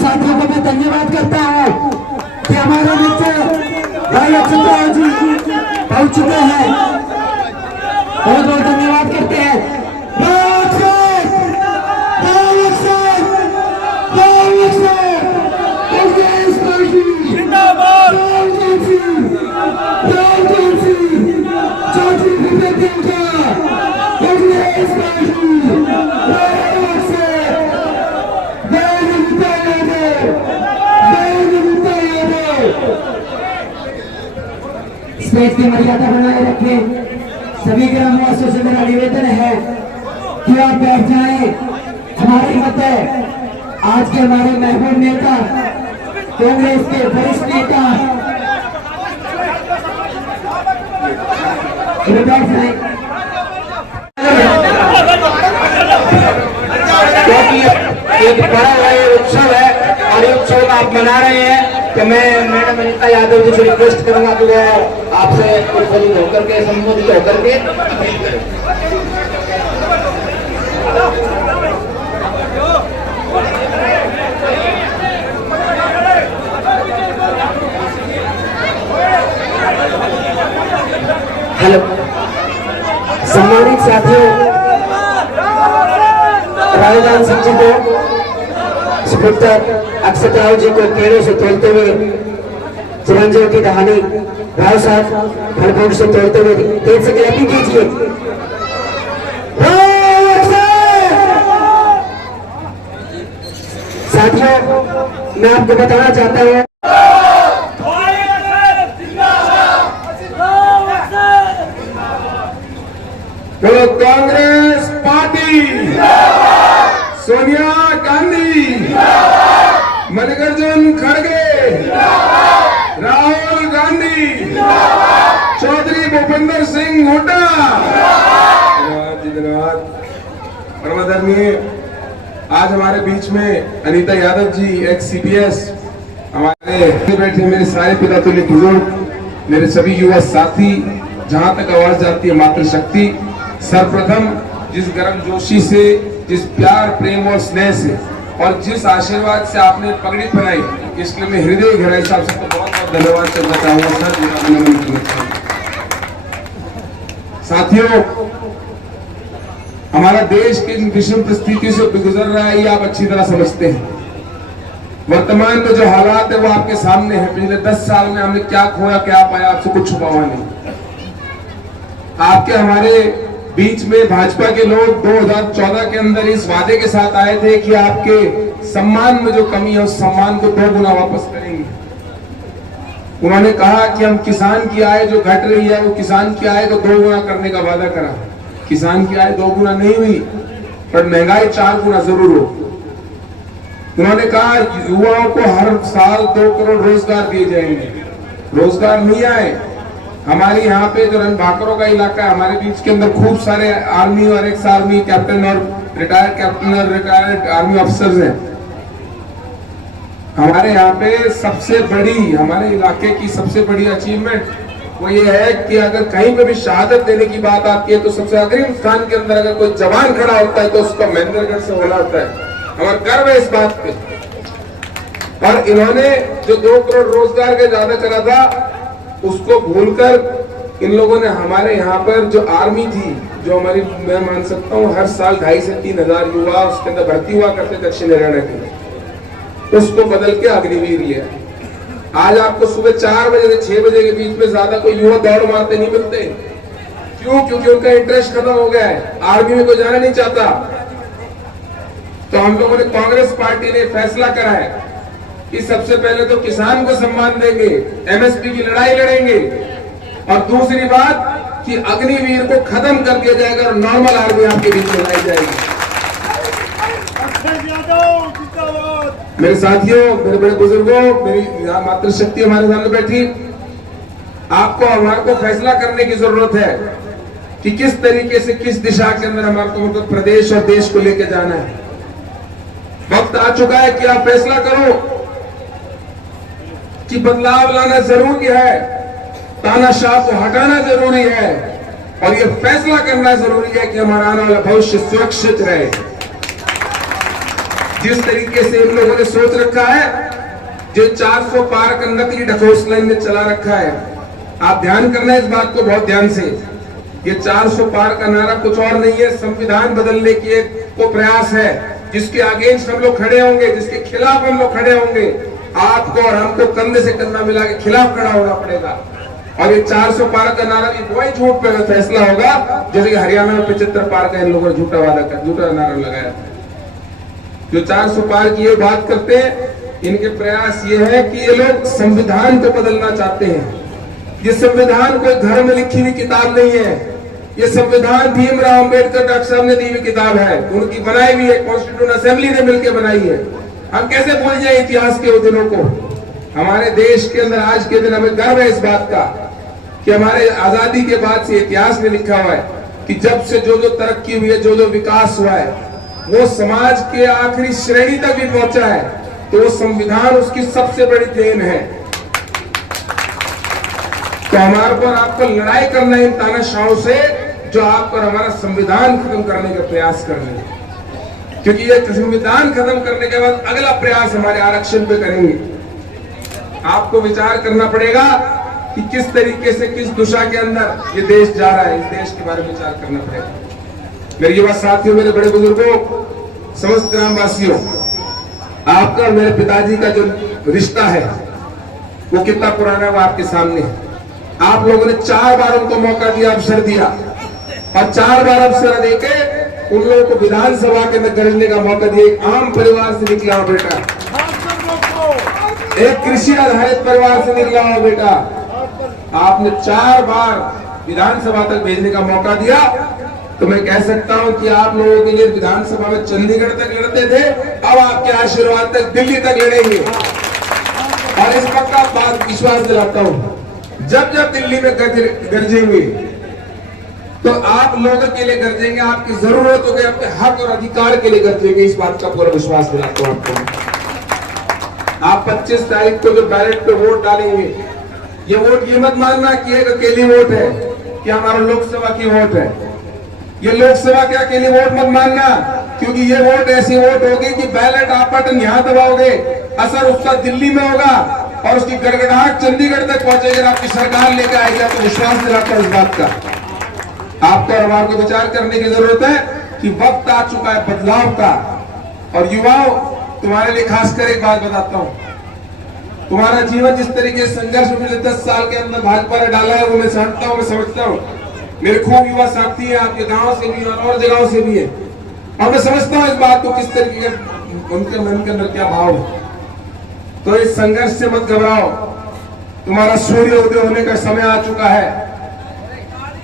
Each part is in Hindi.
साथियों को मैं धन्यवाद करता हूँ कि हमारे मित्र भाई अक्षत राव जी पहुंच चुके हैं। बहुत बहुत धन्यवाद करते हैं। स्टेज की मर्यादा बनाए रखें। सभी ग्रामवासियों से मेरा निवेदन है कि आप बैठ जाएं। हमारी मत है आज के हमारे महबूब नेता कांग्रेस के वरिष्ठ नेता बैठ जाएं। क्योंकि एक बड़ा उत्सव है और ये उत्सव आप मना रहे हैं कि मैं मैडम अनीता यादव जी से रिक्वेस्ट करूंगा कि वो आपसे उत्फुल्लित होकर के संबोधित होकर के हेलो सम्मानित साथियों, राजदान सिंह जी को स्पीकर अक्षत राव जी को केड़े से तोड़ते हुए चिरंजीव की कहानी राव साहब फलफूट से तोड़ते हुए तेज से क्लैपिंग कीजिए। साथियों, मैं आपको बताना चाहता हूँ बोलो कांग्रेस पार्टी, सोनिया गांधी, मल्लिकार्जुन खड़गे, राहुल गांधी, चौधरी भूपेंद्र सिंह हुड्डा। परमादरणीय, आज हमारे बीच में अनीता यादव जी एक्स CPS हमारे बैठे, मेरे सारे पिता तुल्य बुजुर्ग, मेरे सभी युवा साथी, जहां तक आवाज जाती है मातृशक्ति। सर्वप्रथम जिस गर्मजोशी से, जिस प्यार प्रेम और स्नेह से और जिस आशीर्वाद से आपने पगड़ी पहनाई, इसलिए मैं हृदय गहराई से आप सबको बहुत बहुत धन्यवाद करना चाहूंगा सर। साथियों, हमारा देश किन विषम परिस्थिति से गुजर रहा है ये आप अच्छी तरह समझते हैं। वर्तमान में जो हालात है वो आपके सामने है। पिछले 10 साल में हमने क्या खोया क्या पाया, आपसे कुछ छुपावा नहीं। आपके हमारे बीच में भाजपा के लोग 2014 के अंदर इस वादे के साथ आए थे कि आपके सम्मान में जो कमी है उस सम्मान को 2 गुना वापस करेंगे। उन्होंने कहा कि हम किसान की आय जो घट रही है वो किसान की आय को 2 गुना करने का वादा करा। किसान की आय 2 गुना नहीं हुई पर महंगाई 4 गुना जरूर हो। उन्होंने कहा युवाओं को हर साल 2 करोड़ रोजगार दिए जाएंगे। रोजगार नहीं आए। हमारे यहाँ पे जो रणभाकरों का इलाका है, हमारे बीच के अंदर खूब सारे आर्मी और एक्स आर्मी कैप्टन और रिटायर्ड कैप्टन और रिटायर्ड आर्मी अफसर्स हैं। हमारे यहाँ पे सबसे बड़ी, हमारे इलाके की सबसे बड़ी अचीवमेंट वो ये है कि अगर कहीं पे भी शहादत देने की बात आती है तो सबसे अग्रिम स्थान के अंदर अगर कोई जवान खड़ा होता है तो उसका महेंद्रगढ़ से होना होता है। हमारा गर्व है इस बात पे। और इन्होंने जो 2 करोड़ रोजगार का वादा करा था उसको भूलकर इन लोगों ने हमारे यहाँ पर जो आर्मी थी, जो हमारी, मैं मान सकता हूँ हर साल 2,500 से 3,000 युवा उसके अंदर भर्ती हुआ करते दक्षिण हरियाणा के, उसको बदल के अग्निवीर लिया। आज आपको सुबह 4 बजे से 6 बजे के बीच में ज्यादा कोई युवा दौड़ मारते नहीं मिलते। क्यों? क्योंकि उनका इंटरेस्ट खत्म हो गया है, आर्मी में कोई जाना नहीं चाहता। तो हम लोगों ने, कांग्रेस पार्टी ने फैसला करा है कि सबसे पहले तो किसान को सम्मान देंगे, MSP की लड़ाई लड़ेंगे, और दूसरी बात कि अग्निवीर को खत्म कर दिया जाएगा और नॉर्मल आर्मी आपके बीच में लाई जाएगी। मेरे साथियों, मेरे बड़े बुजुर्गों, मेरी यहाँ मातृशक्ति हमारे सामने बैठी, आपको हमारे को फैसला करने की जरूरत है कि किस तरीके से, किस दिशा के अंदर हमारे को मतलब प्रदेश और देश को लेकर जाना है। वक्त आ चुका है कि आप फैसला करो कि बदलाव लाना जरूरी है, तानाशाह को हटाना जरूरी है, और ये फैसला करना जरूरी है कि हमारा आने वाला भविष्य सुरक्षित रहे। जिस तरीके से इन लोगों ने सोच रखा है, जो 400 पार का नकली ढकोसला इनने चला रखा है। आप ध्यान करना इस बात को बहुत ध्यान से। ये 400 पार का नारा कुछ और नहीं है, संविधान बदलने की एक तो प्रयास है, जिसके अगेंस्ट हम लोग खड़े होंगे, जिसके खिलाफ हम लोग खड़े होंगे। आपको और हमको कंधे से कंधा मिला के खिलाफ खड़ा होना पड़ेगा। और ये 400 पार का नारा भी वही झूठ पे फैसला होगा जैसे कि हरियाणा में 75 पार का इन लोगों ने झूठा नारा लगाया। जो 400 पार की ये बात करते हैं, इनके प्रयास ये है कि ये लोग संविधान को बदलना चाहते हैं। ये संविधान कोई घर में लिखी हुई किताब नहीं है। ये संविधान भीमराव अंबेडकर डॉक्टर साहब ने दी हुई किताब है, उनकी बनाई हुई है, कॉन्स्टिट्यूशन असेंबली ने मिलकर बनाई है। हम कैसे भूल जाए इतिहास के उन दिनों को। हमारे देश के अंदर आज के दिन हमें गर्व है इस बात का कि हमारे आजादी के बाद से इतिहास में लिखा हुआ है कि जब से जो जो तरक्की हुई है, जो जो विकास हुआ है, वो समाज के आखिरी श्रेणी तक भी पहुंचा है, तो वो संविधान उसकी सबसे बड़ी देन है। तो हमारे पर आपको लड़ाई करना है इन तानाशाहों से जो आप पर हमारा संविधान खत्म करने का प्रयास कर रहे हैं, क्योंकि ये संविधान खत्म करने के बाद अगला प्रयास हमारे आरक्षण पे करेंगे। आपको विचार करना पड़ेगा कि किस तरीके से, किस दिशा के अंदर ये देश जा रहा है। इस देश के बारे में विचार करना पड़ेगा। मेरे युवा साथियों, मेरे बड़े बुजुर्गों, समस्त ग्रामवासियों, आपका और मेरे पिताजी का जो रिश्ता है वो कितना पुराना है वो आपके सामने है। आप लोगों ने 4 बार उनको मौका दिया, अवसर दिया, और 4 बार अवसर देके उन लोगों को विधानसभा के अंदर गरजने का मौका दिया। एक आम परिवार से निकला हो बेटा, एक कृषि आधारित परिवार से निकला हो बेटा, आपने 4 बार विधानसभा तक भेजने का मौका दिया। तो मैं कह सकता हूं कि आप लोगों के लिए विधानसभा में चंडीगढ़ तक लड़ते थे, अब आपके आशीर्वाद तक दिल्ली तक लड़ेंगे। और इस पक्का बात विश्वास दिलाता हूं, जब जब दिल्ली में गरजेंगे तो आप लोगों के लिए गरजेंगे, आपकी जरूरतों के, अपने हक और अधिकार के लिए गरजेंगे। इस बात का पूरा विश्वास दिलाता हूं आपको। आप 25 तारीख को जो बैलेट पे वोट डालेंगे, ये वोट ये मत मानना कि एक अकेली वोट है, कि हमारा लोकसभा की वोट है। ये लोकसभा के अकेली वोट मत मानना, क्योंकि ये वोट ऐसी वोट होगी कि बैलेट आप बटन यहां दबाओगे, असर उसका दिल्ली में होगा और उसकी गड़गड़ाहट चंडीगढ़ तक पहुंचेगी, आपकी सरकार लेकर आएगी। आपको विश्वास दिलाता हूं इस बात का। आपको और हमारे को विचार करने की जरूरत है कि वक्त आ चुका है बदलाव का। और युवाओं, तुम्हारे लिए खासकर एक बात बताता हूं, तुम्हारा जीवन जिस तरीके से संघर्ष में 10 साल के अंदर भाजपा ने डाला है, वो मैं समझता हूं, मैं समझता हूं। मेरे खूब युवा साथी है, आपके गांव से भी और जगहों से भी है, और मैं समझता हूं इस बात को किस तरीके का उनके मन के अंदर क्या भाव है। तो इस संघर्ष से मत घबराओ, तुम्हारा सूर्योदय होने का समय आ चुका है।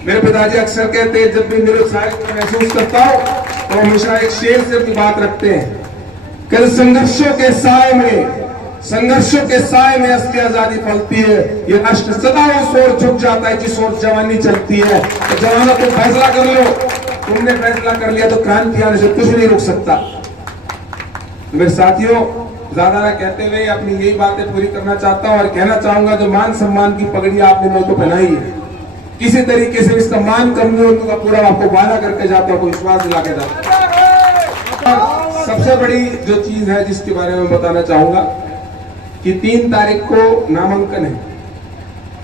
मेरे पिताजी अक्सर कहते हैं, जब भी निरुत्साहित महसूस करता हूं तो हमेशा एक शेर से अपनी बात रखते हैं, कल संघर्षों के साए में असली आजादी फलती है। ये राष्ट्र सदा उस ओर झुक जाता है जिस ओर जवानी चलती है। तो जवानों, तुम फैसला कर लो, तुमने फैसला कर लिया तो क्रांति आने से कुछ नहीं रुक सकता। मेरे साथियों, ज्यादा ना कहते हुए अपनी यही बातें पूरी करना चाहता हूं और कहना चाहूंगा, जो मान सम्मान की पगड़ी आपने मेरे को पहनाई है, किसी तरीके से इसका मान कम नहीं होने का पूरा आपको वादा करके जाता हूं, विश्वास दिला के जाता हूं। सबसे बड़ी जो चीज है जिसके बारे में बताना चाहूंगा कि 3 तारीख को नामांकन है।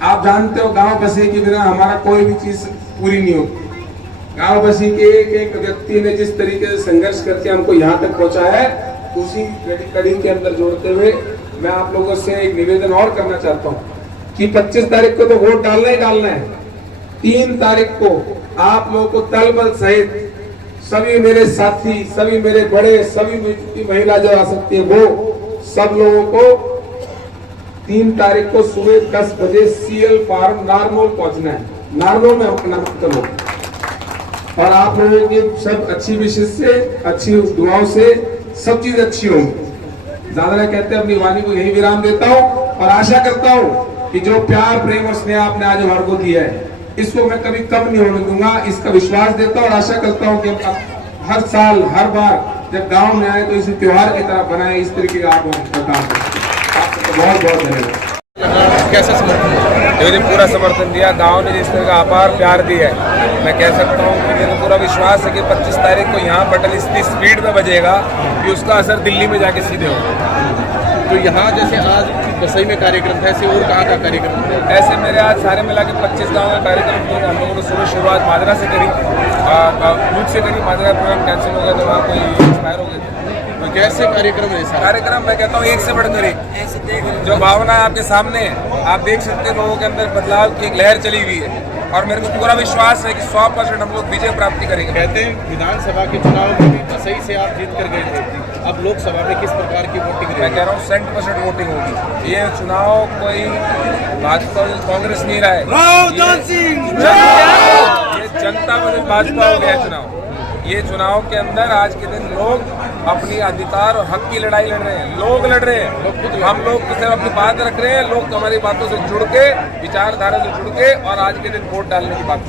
आप जानते हो, गांव बसी के बिना हमारा कोई भी चीज पूरी नहीं होती। गांव बसी के एक व्यक्ति ने जिस तरीके से संघर्ष करके हमको यहाँ तक पहुंचाया है, उसी कड़ी के अंदर जोड़ते हुए मैं आप लोगों से एक निवेदन और करना चाहता हूँ कि 25 तारीख को तो वोट डालना ही डालना है। 3 तारीख को आप लोगों को दल बल सहित सभी मेरे साथी, सभी मेरे बड़े, सभी महिला जो आ सकती है, वो सब लोगों को 3 तारीख को सुबह 10 बजे सीएल फार्म नारनौल पहुंचना है। नारनौल में अपना नामांकन होगा और आप लोगों की सब अच्छी विशेष से, अच्छी दुआओं से सब चीज अच्छी होंगी। ज्यादा ना कहते अपनी वाणी को यही विराम देता हूँ और आशा करता हूँ कि जो प्यार, प्रेम और स्नेह आपने आज हमारे को दिया है, इसको मैं कभी कम नहीं होने दूंगा। इसका विश्वास देता हूँ और आशा करता हूँ कि हर साल, हर बार जब गांव में आए तो इसे त्योहार की तरह बनाए। इस तरीके का आप बहुत बहुत धन्यवाद। कैसा समर्थन? पूरा समर्थन दिया, गांव ने जिस तरह का अपार प्यार दिया है, मैं कह सकता हूँ कि पूरा विश्वास है कि 25 तारीख को यहाँ बटन इतनी स्पीड में बजेगा कि उसका असर दिल्ली में जाके सीधे होगा। तो यहाँ जैसे आज बसई में कार्यक्रम था, ऐसे और कहाँ का कार्यक्रम था? ऐसे मेरे आज सारे मिला के 25 गाँव का कार्यक्रम थे। हम लोगों ने सुबह शुरुआत माजरा से करी, दूध से करी। माजरा प्रोग्राम कैंसिल हो गया तो वहाँ कोई एक्सपायर हो गए थे। तो कैसे कार्यक्रम है सारा? कार्यक्रम मैं कहता हूँ एक से बढ़कर एक। जो भावना है आपके सामने है, आप देख सकते हैं लोगों के अंदर बदलाव की एक लहर चली हुई है और मेरे को पूरा विश्वास है कि 100% हम लोग विजय प्राप्ति करेंगे। कहते हैं विधानसभा के चुनाव में भी बसई से आप जीत कर गए थे, अब लोकसभा में किस प्रकार की वोटिंग मैं रहेगी? कह रहा हूँ 100% वोटिंग होगी। ये चुनाव कोई भाजपा कांग्रेस नहीं रहा है, ये जनता बदल भाजपा हो गया चुनाव। ये चुनाव के अंदर आज के दिन लोग अपनी अधिकार और हक की लड़ाई लड़ रहे हैं, लोग लड़ रहे हैं। हम लोग तो सिर्फ अपनी बात रख रहे हैं, लोग तो हमारी बातों से जुड़ के, विचारधारा से जुड़ के और आज के दिन वोट डालने की बात